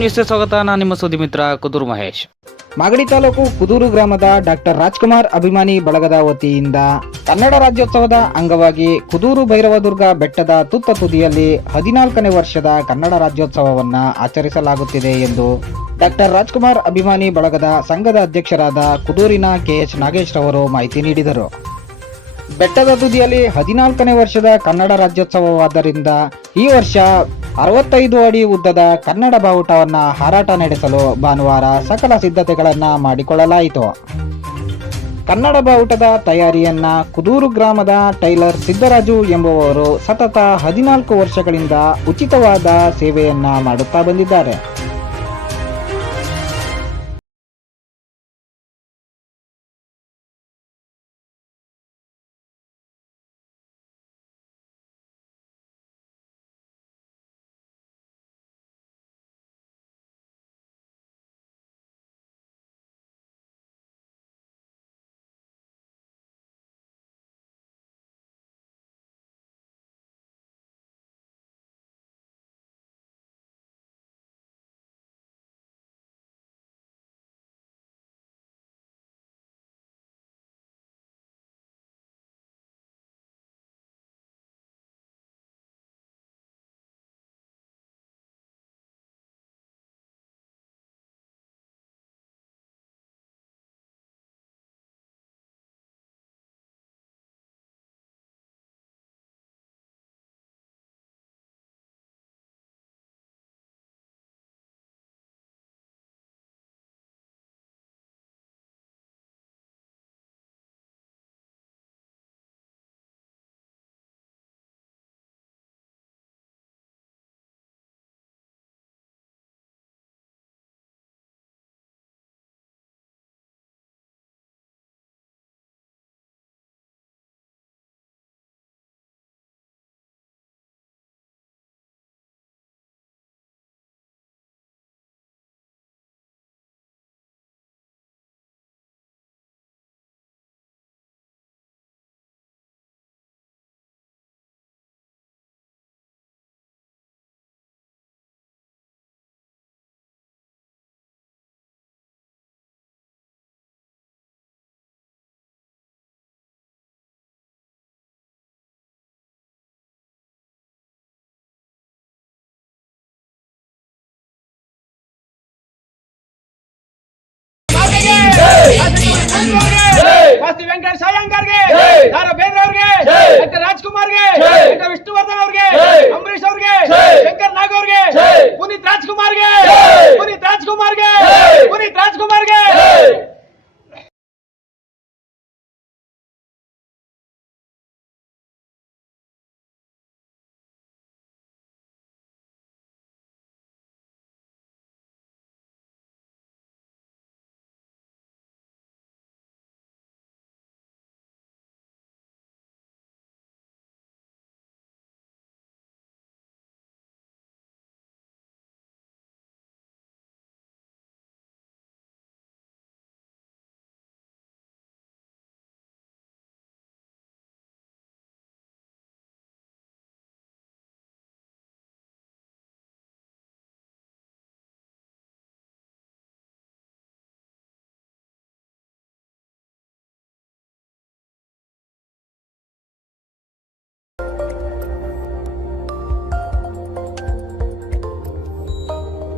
ನ್ಯೂಸ್ಗೆ ಸ್ವಾಗತ. ನಾನು ನಿಮ್ಮ ಸುದ್ದಿ ಮಿತ್ರ ಕುದೂರು ಮಹೇಶ್. ಮಾಗಡಿ ತಾಲೂಕು ಕುದೂರು ಗ್ರಾಮದ ಡಾಕ್ಟರ್ ರಾಜ್ಕುಮಾರ್ ಅಭಿಮಾನಿ ಬಳಗದ ವತಿಯಿಂದ ಕನ್ನಡ ರಾಜ್ಯೋತ್ಸವದ ಅಂಗವಾಗಿ ಕುದೂರು ಭೈರವದುರ್ಗ ಬೆಟ್ಟದ ತುತ್ತ ತುದಿಯಲ್ಲಿ 14ನೇ ವರ್ಷದ ಕನ್ನಡ ರಾಜ್ಯೋತ್ಸವವನ್ನ ಆಚರಿಸಲಾಗುತ್ತಿದೆ ಎಂದು ಡಾಕ್ಟರ್ ರಾಜ್ಕುಮಾರ್ ಅಭಿಮಾನಿ ಬಳಗದ ಸಂಘದ ಅಧ್ಯಕ್ಷರಾದ ಕುದೂರಿನ ಕೆಎಚ್ ನಾಗೇಶ್ ರವರು ಮಾಹಿತಿ ನೀಡಿದರು. ಬೆಟ್ಟದ ತುದಿಯಲ್ಲಿ 14ನೇ ವರ್ಷದ ಕನ್ನಡ ರಾಜ್ಯೋತ್ಸವವಾದ್ದರಿಂದ ಈ ವರ್ಷ 65 ಅಡಿ ಉದ್ದದ ಕನ್ನಡ ಬಾವುಟವನ್ನ ಹಾರಾಟ ನಡೆಸಲು ಭಾನುವಾರ ಸಕಲ ಸಿದ್ಧತೆಗಳನ್ನ ಮಾಡಿಕೊಳ್ಳಲಾಯಿತು. ಕನ್ನಡ ಬಾವುಟದ ತಯಾರಿಯನ್ನ ಕುದೂರು ಗ್ರಾಮದ ಟೈಲರ್ ಸಿದ್ದರಾಜು ಎಂಬುವವರು ಸತತ 14 ವರ್ಷಗಳಿಂದ ಉಚಿತವಾದ ಸೇವೆಯನ್ನ ಮಾಡುತ್ತಾ ಬಂದಿದ್ದಾರೆ. ಮಾಸ್ತಿ ವೆಂಕಟ ಸಾಯಂಗಾರ್ಗೆ, ದಾರಾ ಬೇಂದ್ರೆ ಅವ್ರಿಗೆ, ಡಾಕ್ಟರ್ ರಾಜ್ಕುಮಾರ್ಗೆ, ಡಾಕ್ಟರ್ ವಿಷ್ಣುವರ್ಧನ್ ಅವ್ರಿಗೆ, ಅಂಬರೀಶ್ ಅವ್ರಿಗೆ, ಶಂಕರ್ ನಾಗ್ ಅವ್ರಿಗೆ, ಪುನೀತ್ ರಾಜ್ಕುಮಾರ್ಗೆ, ಪುನೀತ್ ರಾಜ್ಕುಮಾರ್ಗೆ, ಪುನೀತ್ ರಾಜ್ಕುಮಾರ್ಗೆ.